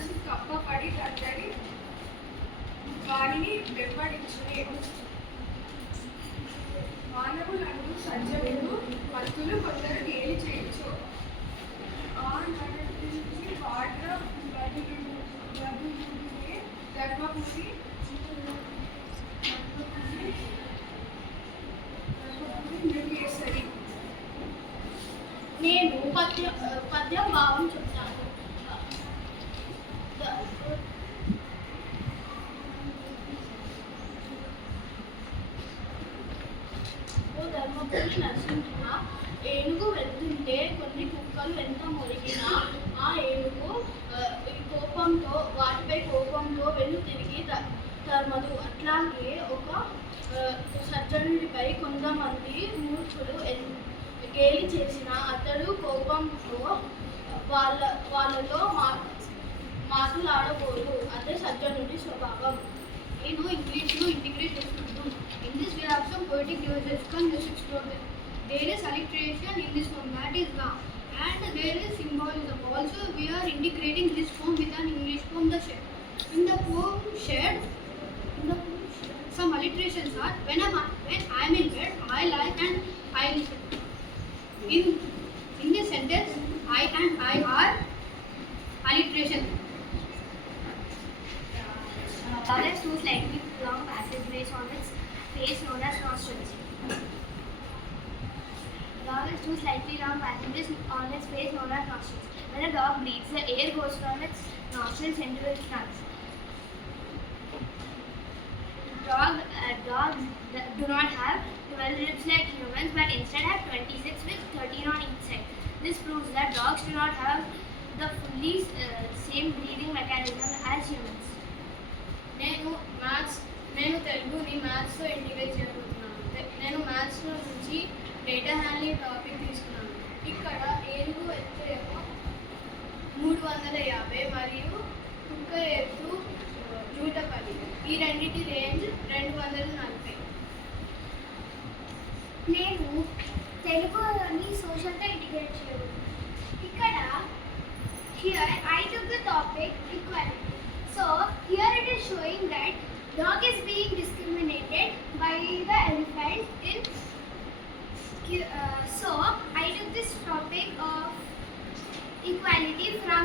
మనసు కప్పపడి తండ్రి వారిని వెంబడించునే. మానవులను సజ్జనులు భక్తులు కొందరు గేలి చేయొచ్చు. ఆ నడిపించి వాడ్ర ధర్మపురి నేను పద్యం భావం చెప్తాను. ధర్మపురి నరసింహ, ఏనుగు వెళ్తుంటే కొన్ని కుక్కలు ఎంత మొరిగినా ఆ ఏనుగు కోపంతో వాటిపై వెళ్ళు తిరిగి ధర్మదు. అట్లాగే ఒక సజ్జనుడిపై కొంతమంది మూర్ఖులు గేలి చేసిన అతడు కోపంతో వాళ్ళలో మాట్లాడకూడదు. అదే సజ్జనుడి స్వభావం. నేను ఇంగ్లీష్లో ఇంటిగ్రేట్ చేసుకుంటాను. In this we have some poetic uses from this experiment. There is alliteration in this form, that is ga, and there is symbolism. Also we are integrating this form with an English form, the shed. In the poem shed, some alliterations are when I am in bed, I lie and I listen. In this sentence, I and I are alliteration. Vowel has two slightly long passageways on its face known as nostrils. Dog has two slightly long passages on its face known as nostrils. When a dog breathes, the air goes from its nostrils into its lungs. Dogs do not have 12 ribs like humans, but instead have 26 with 13 on each side. This proves that dogs do not have the fully same breathing mechanism as humans. నేను తెలుగుని మ్యాథ్స్లో integrate చేయబోతున్నాను. నేను మ్యాథ్స్లో నుంచి data handling topic తీసుకున్నాను. ఇక్కడ ఏనుగు ఎత్తు 350 మరియు కుక్క ఎత్తు 110. ఈ రెండింటి రేంజ్ 240. నేను తెలుగుని సోషల్తో ఇంటిగ్రేట్ చేయబోతున్నాను. ఇక్కడ here I took the topic equality. So here it is showing that dog is being discriminated by the elephant in so I took this topic of equality from